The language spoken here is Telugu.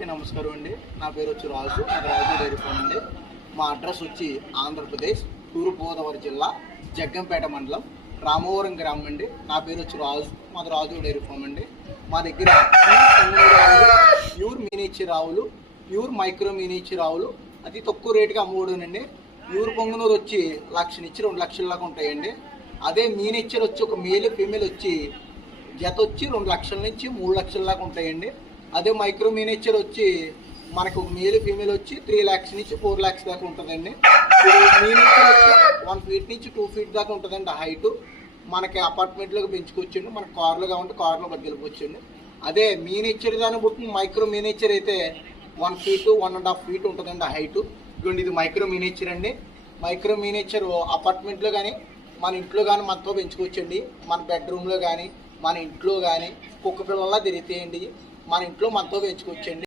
అందరికీ నమస్కారం అండి. నా పేరు వచ్చి రాజు, అది రాజు డైరీ ఫామ్ అండి. మా అడ్రస్ వచ్చి ఆంధ్రప్రదేశ్ తూర్పుగోదావరి జిల్లా జగ్గంపేట మండలం రామవరం గ్రామం అండి. నా పేరు వచ్చి రాజు, మాది రాజు డైరీ ఫామ్ అండి. మా దగ్గర ప్యూర్ మినిచర్ ఆవులు, ప్యూర్ మైక్రో మినిచర్ ఆవులు అతి తక్కువ రేటుకి అమ్ముకోవడండి. ప్యూర్ పొంగునూరు వచ్చి 1,00,000 నుంచి 2 లక్షల దాకా ఉంటాయండి. అదే మినిచర్ వచ్చి ఒక మేల్ ఫీమేల్ వచ్చి జత వచ్చి 2 లక్షల నుంచి 3 లక్షల దాకా ఉంటాయండి. అదే మైక్రో మినిచర్ వచ్చి మనకు ఒక మేల్ ఫీమేల్ వచ్చి 3 lakhs నుంచి 4 lakhs దాకా ఉంటుందండి. మినిచర్ వచ్చి 1 feet నుంచి 2 feet దాకా ఉంటుందండి హైట్. మనకి అపార్ట్మెంట్లోకి పెంచుకోవచ్చండి, మనకు కార్లో కావాలంటే కార్లో బద్దెలిపోవచ్చండి. అదే మినిచర్ దాన్ని బట్టి మైక్రో మినిచర్ అయితే 1 feet 1.5 feet ఉంటుందండి హైట్. ఇదిగోండి, ఇది మైక్రో మినిచర్ అండి. మైక్రో మినిచర్ అపార్ట్మెంట్లో కానీ మన ఇంట్లో కానీ మనతో పెంచుకోవచ్చండి. మన బెడ్రూమ్లో కానీ మన ఇంట్లో కానీ కుక్క పిల్లల్లా తిరుగుతాయండి. మన ఇంట్లో మనతో పెంచుకోవచ్చండి.